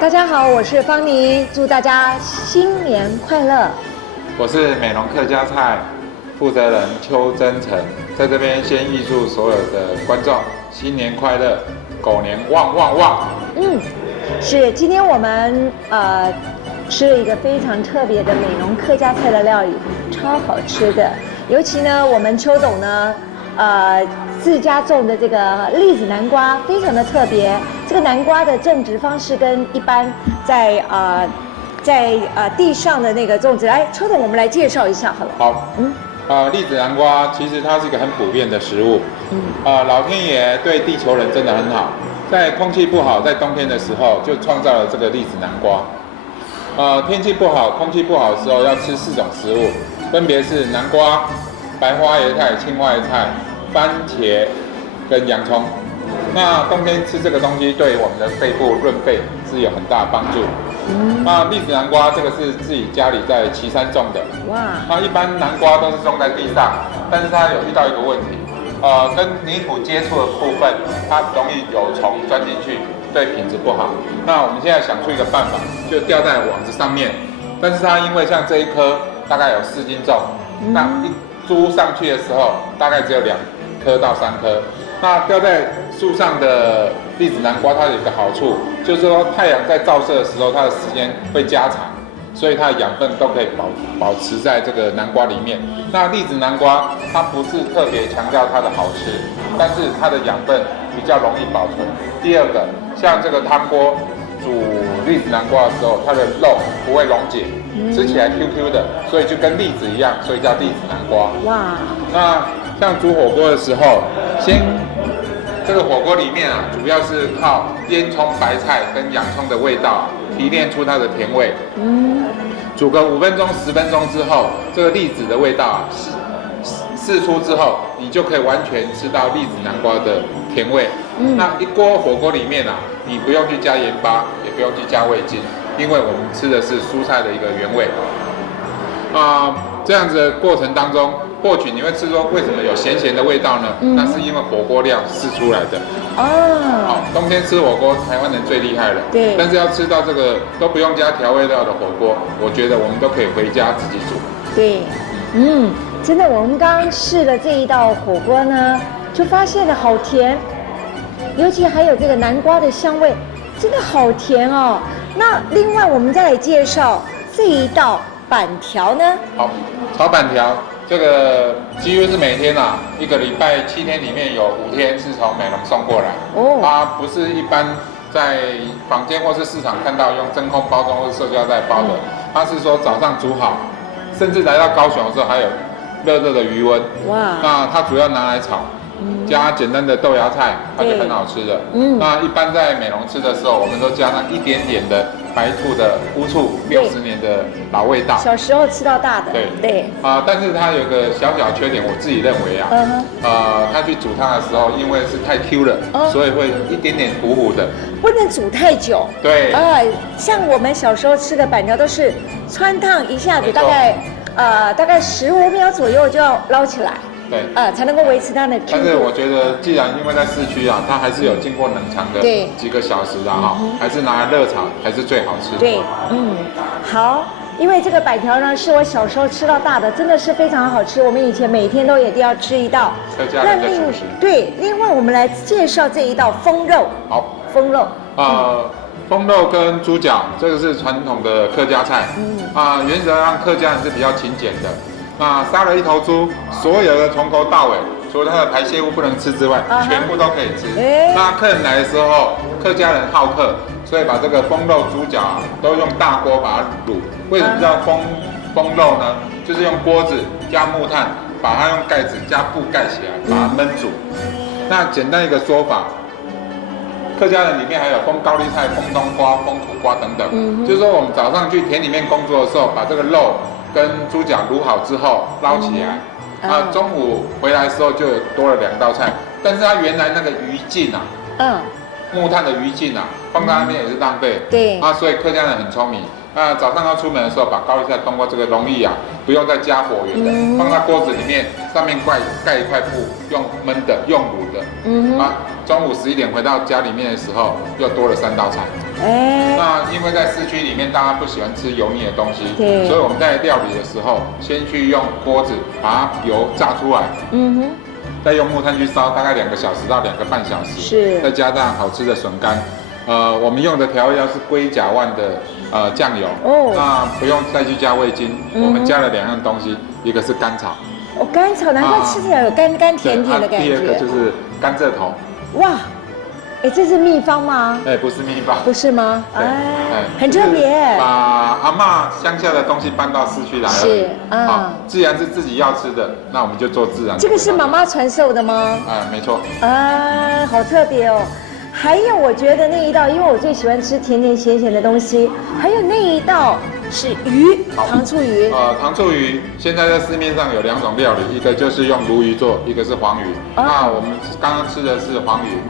大家好，我是方妮，祝大家新年快乐。我是美浓客家菜负责人邱真诚，在这边先预祝所有的观众新年快乐，狗年旺旺旺。是，今天我们吃了一个非常特别的美浓客家菜的料理，超好吃的。尤其呢，我们邱董呢，自家种的这个栗子南瓜非常的特别。这个南瓜的种植方式跟一般在地上的那个种植，来，邱董我们来介绍一下好了。好，栗子南瓜其实它是一个很普遍的食物。老天爷对地球人真的很好，在空气不好，在冬天的时候就创造了这个栗子南瓜。天气不好，空气不好的时候要吃4种食物，分别是南瓜、白花椰菜、青花椰菜、番茄跟洋葱。那冬天吃这个东西，对我们的肺部润肺是有很大的帮助。那栗子南瓜这个是自己家里在旗山种的。哇！那一般南瓜都是种在地上，但是它有遇到一个问题，跟泥土接触的部分，它容易有虫钻进去，对品质不好。那我们现在想出一个办法，就吊在网子上面，但是它因为像这一颗大概有4斤重，那一株上去的时候大概只有2颗到3颗。那吊在树上的栗子南瓜，它有一个好处，就是说太阳在照射的时候，它的时间会加长，所以它的养分都可以保持在这个南瓜里面。那栗子南瓜它不是特别强调它的好吃，但是它的养分比较容易保存。第二个，像这个汤锅煮栗子南瓜的时候，它的肉不会溶解，吃起来 QQ 的，所以就跟栗子一样，所以叫栗子南瓜。哇！那像煮火锅的时候，这个火锅里面主要是靠烟葱、白菜跟洋葱的味道提炼出它的甜味。煮个5分钟、10分钟之后，这个栗子的味道释出之后，你就可以完全吃到栗子南瓜的甜味。那一锅火锅里面你不用去加盐巴，也不用去加味精，因为我们吃的是蔬菜的一个原味。这样子的过程当中，或许你会吃说为什么有咸咸的味道呢？那是因为火锅料释出来的。冬天吃火锅，台湾人最厉害了。对。但是要吃到这个都不用加调味料的火锅，我觉得我们都可以回家自己煮。对。真的，我们刚刚试了这一道火锅呢，就发现了好甜，尤其还有这个南瓜的香味，真的好甜哦。那另外我们再来介绍这一道板条呢？好，炒板条。这个几乎是每天1个礼拜7天里面有5天是从美浓送过来。它不是一般在坊间或是市场看到用真空包装或是塑胶袋包的，它是说早上煮好，甚至来到高雄的时候还有热热的余温。哇！那它主要拿来炒，加简单的豆芽菜，它就很好吃的。那一般在美浓吃的时候，我们都加上一点点的白醋的乌醋，60年的老味道。小时候吃到大的。对。但是它有个小小缺点，我自己认为它去煮汤的时候，因为是太 Q 了，所以会一点点糊糊的。不能煮太久。对。像我们小时候吃的板条都是汆烫一下子，大概15秒左右就要捞起来。对，才能够维持它的 Q 度。但是我觉得，既然因为在市区它还是有经过冷藏的几个小时的还是拿来热炒还是最好吃的。对，好，因为这个板条呢是我小时候吃到大的，真的是非常好吃。我们以前每天都一定要吃一道。对，另外我们来介绍这一道风肉。好，风肉。风肉跟猪脚，这个是传统的客家菜。原则上客家人是比较勤俭的。那杀了一头猪，所有的从头到尾，除了它的排泄物不能吃之外，全部都可以吃。那客人来的时候，客家人好客，所以把这个风肉、猪脚都用大锅把它卤。为什么叫风肉呢？就是用锅子加木炭，把它用盖子加布盖起来，把它焖煮。那简单一个说法，客家人里面还有风高丽菜、风冬瓜、风土瓜等等。就是说我们早上去田里面工作的时候，把这个肉跟猪脚卤好之后捞起来，中午回来的时候就多了2道菜，但是它原来那个余烬木炭的余烬放在那边也是浪费。对。所以客家人很聪明，早上要出门的时候，把高丽菜、冬瓜这个容易不用再加火源的，放在锅子里面，上面盖一块布，用焖的，用卤的。中午11点回到家里面的时候，又多了3道菜。那因为在市区里面，大家不喜欢吃油腻的东西，对，所以我们在料理的时候，先去用锅子把油炸出来，再用木炭去烧，大概2个小时到2个半小时，是，再加上好吃的笋干。我们用的调味料是龟甲湾的酱油，那不用再去加味精，我们加了2样东西，一个是甘草，甘草，难怪吃起来有甘甘甜甜的感觉。第二个就是甘蔗头，哇，这是秘方吗？不是秘方，不是吗？很特别，把阿嬷乡下的东西搬到市区来了，是既然是自己要吃的，那我们就做自然。这个是妈妈传授的吗？没错。好特别哦。还有，我觉得那一道，因为我最喜欢吃甜甜咸咸的东西，还有那一道是鱼，糖醋鱼。糖醋鱼现在在市面上有2种料理，一个就是用鲈鱼做，一个是黄鱼。那我们刚刚吃的是黄鱼。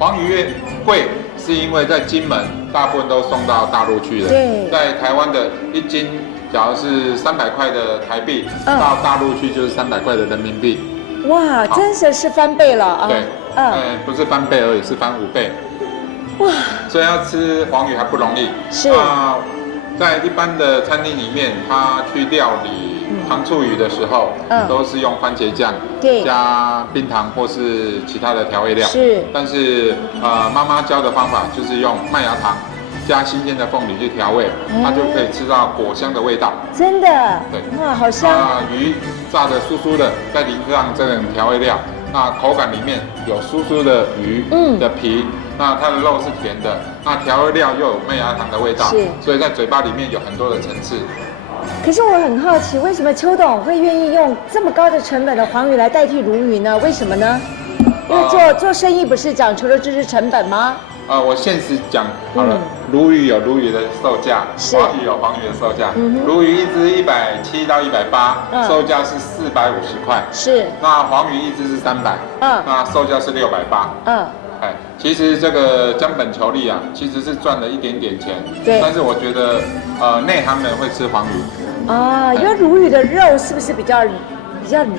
黄鱼越贵，是因为在金门大部分都送到大陆去了。对，在台湾的1斤，假如是300块的台币，到大陆去就是300块的人民币。哇，真的是翻倍了啊！对。不是翻倍而已，是翻5倍。哇！所以要吃黄鱼还不容易。是。在一般的餐厅里面，他去料理糖醋鱼的时候，都是用番茄酱，加冰糖或是其他的调味料。是。但是妈妈教的方法就是用麦芽糖加新鲜的凤梨去调味，它就可以吃到果香的味道。真的。对。哇，好香。鱼炸得酥酥的，再淋上这种调味料。那口感里面有酥酥的鱼的皮，那它的肉是甜的，那调味料又有麦芽糖的味道，所以在嘴巴里面有很多的层次。可是我很好奇，为什么邱董会愿意用这么高的成本的黄鱼来代替鲈鱼呢？为什么呢？因为做生意不是讲求的就是成本吗？我现实讲好了，鲈鱼有鲈鱼的售价，黄鱼有黄鱼的售价。鲈鱼一只170到180，售价是450块。是。那黄鱼一只是300，那售价是680。其实这个将本求利啊，其实是赚了一点点钱。对。但是我觉得，内行人会吃黄鱼。因为鲈鱼的肉是不是比较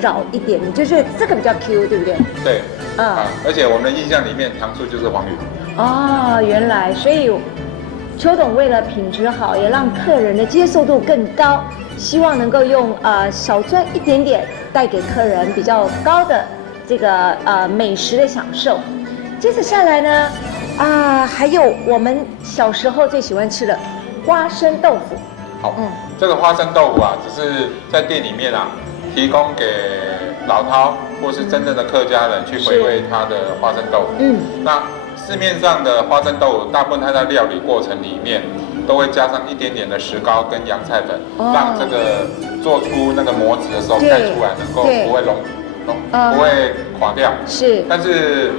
老一点？就是这个比较 Q， 对不对？对。而且我们的印象里面，糖醋就是黄鱼。原来，所以邱董为了品质好，也让客人的接受度更高，希望能够用少赚一点点，带给客人比较高的这个美食的享受。接着下来呢，还有我们小时候最喜欢吃的花生豆腐。好，这个花生豆腐啊，只是在店里面啊提供给老饕或是真正的客家人去回味它的花生豆腐。那市面上的花生豆腐，大部分它在料理过程里面都会加上一点点的石膏跟洋菜粉，让这个做出那个模子的时候盖出来能够不会不会垮掉。是。但是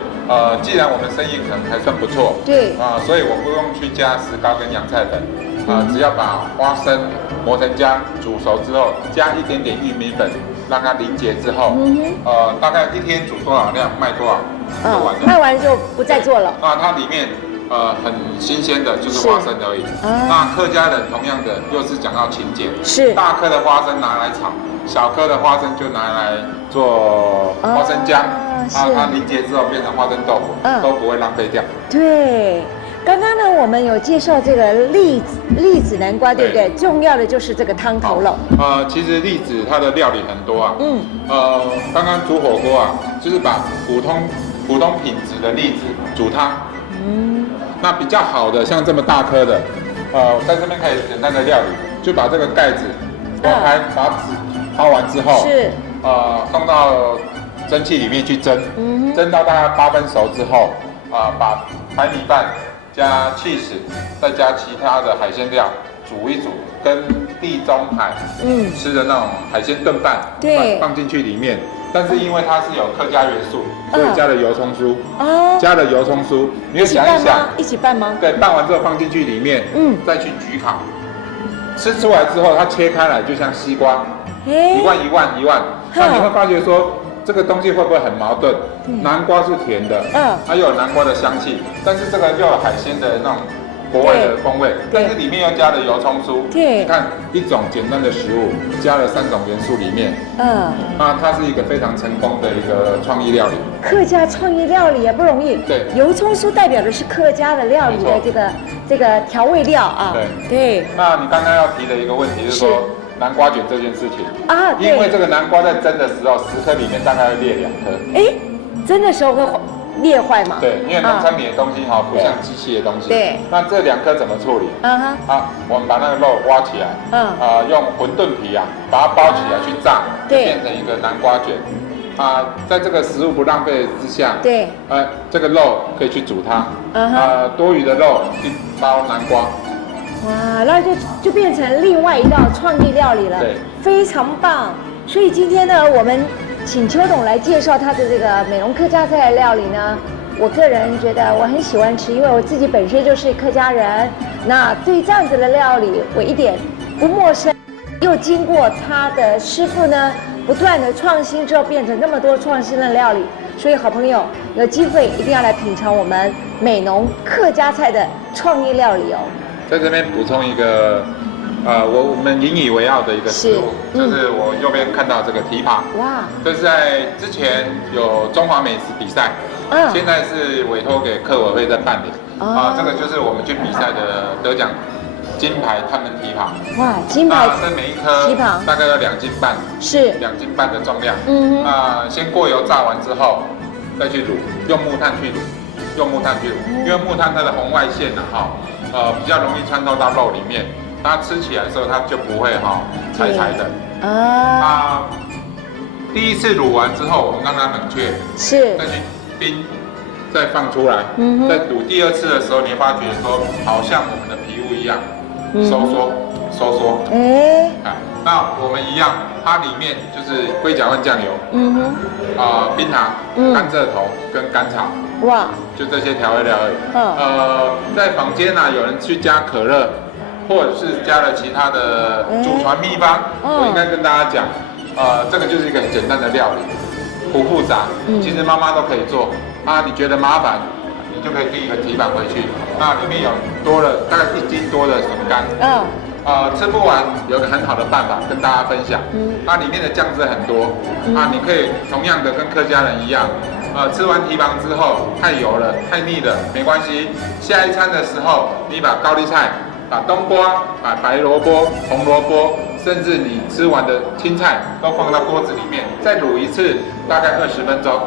既然我们生意可能还算不错，对所以我不用去加石膏跟洋菜粉，只要把花生磨成浆，煮熟之后加一点点玉米粉，让它凝结之后，大概1天煮多少量卖多少。卖完就不再做了。那它里面很新鲜的就是花生而已。那客家人同样的又是讲到勤俭，是大颗的花生拿来炒，小颗的花生就拿来做花生浆。它凝结之后变成花生豆腐，都不会浪费掉。对，刚刚呢我们有介绍这个栗子南瓜，对不对？重要的就是这个汤头了。其实栗子它的料理很多啊。刚刚煮火锅啊，就是把普通品质的栗子煮汤。那比较好的，像这么大颗的，在这边可以简单的料理，就把这个盖子挖开，把籽掏完之后，是送到蒸汽里面去蒸，蒸到大概8分熟之后，把白米饭加cheese，再加其他的海鲜料煮一煮，跟地中海吃的那种海鲜炖饭，放进去里面。但是因为它是有客家元素，所以加了油葱酥。加了油葱酥，你要想一想，一起拌吗？对，拌完之后放进去里面，再去焗烤。吃出来之后，它切开来就像西瓜，一万。那你会发觉说，这个东西会不会很矛盾？南瓜是甜的，它又有南瓜的香气，但是这个又有海鲜的那种国外的风味，但是里面又加了油葱酥。对，你看一种简单的食物加了3种元素里面，它是一个非常成功的一个创意料理。客家创意料理也不容易。对，油葱酥代表的是客家的料理的这个调味料啊。对。那你刚刚要提的一个问题是说南瓜卷这件事情啊，因为这个南瓜在蒸的时候，10颗里面大概会裂2颗。哎，蒸的时候会裂坏嘛？对，因为农产品的东西不像机器的东西。对。那这2颗怎么处理？我们把那个肉挖起来，用馄饨皮把它包起来去炸，就变成一个南瓜卷。在这个食物不浪费之下，对，这个肉可以去煮它，多余的肉去包南瓜。哇，那就变成另外一道创意料理了，对，非常棒。所以今天呢，我们请邱董来介绍他的这个美浓客家菜的料理呢。我个人觉得我很喜欢吃，因为我自己本身就是客家人，那对这样子的料理我一点不陌生，又经过他的师傅呢不断的创新之后，变成那么多创新的料理。所以好朋友有机会一定要来品尝我们美浓客家菜的创意料理哦。在这边补充一个，我们引以为傲的一个食物，就是我右边看到这个蹄膀。哇！这是在之前有中华美食比赛，现在是委托给客委会在办理。这个就是我们去比赛的得奖金牌他们蹄膀。哇，金牌！这每一颗蹄膀大概要2斤半，是2斤半的重量。先过油炸完之后，再去卤，用木炭去卤，因为木炭它的红外线比较容易穿透到肉里面，它吃起来的时候它就不会柴柴的。第一次卤完之后，我们让它冷却，再去冰，再放出来，再卤第2次的时候，你会发觉说好像我们的皮肤一样收缩。那我们一样，它里面就是龟甲混酱油，冰糖、甘蔗头跟甘草。哇，就这些调味料而已。在坊间有人去加可乐，或者是加了其他的祖传秘方，我应该跟大家讲，这个就是一个很简单的料理，不复杂，其实妈妈都可以做。你觉得麻烦，你就可以递一个蹄膀回去，那里面有多了大概1斤多的笋干。吃不完有个很好的办法跟大家分享，它里面的酱汁很多，你可以同样的跟客家人一样。吃完蹄膀之后太油了太腻了没关系，下一餐的时候你把高丽菜、把冬瓜、把白萝卜、红萝卜，甚至你吃完的青菜都放到锅子里面，再卤一次，大概20分钟。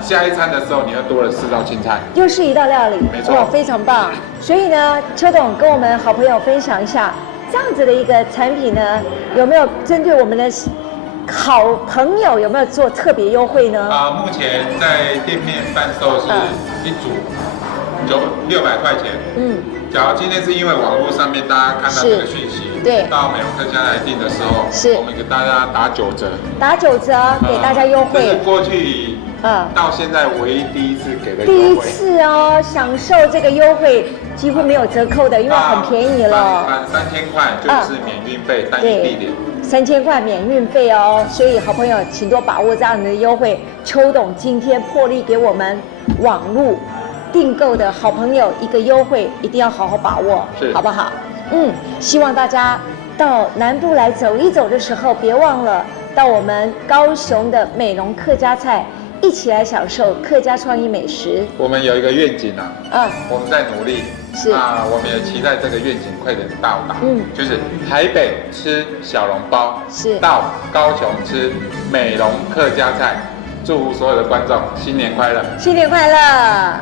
下一餐的时候你又多了4道青菜，又是一道料理，没错，非常棒。所以呢，邱董跟我们好朋友分享一下这样子的一个产品呢，有没有针对我们的好朋友有没有做特别优惠呢？目前在店面贩售是一组600块钱。假如今天是因为网络上面大家看到这个讯息，对，到美浓客家来订的时候，我们给大家打9折，给大家优惠。这是过去到现在唯一第一次给的优惠。第一次哦，享受这个优惠几乎没有折扣的，因为很便宜了。满3000块就是免运费，单一地点。3000块免运费哦，所以好朋友请多把握这样的优惠。邱董今天破例给我们网路订购的好朋友一个优惠，一定要好好把握，好不好？希望大家到南部来走一走的时候，别忘了到我们高雄的美浓客家菜，一起来享受客家创意美食。我们有一个愿景我们在努力。我们也期待这个愿景快点到达。就是台北吃小笼包，到高雄吃美浓客家菜。祝福所有的观众新年快乐！新年快乐！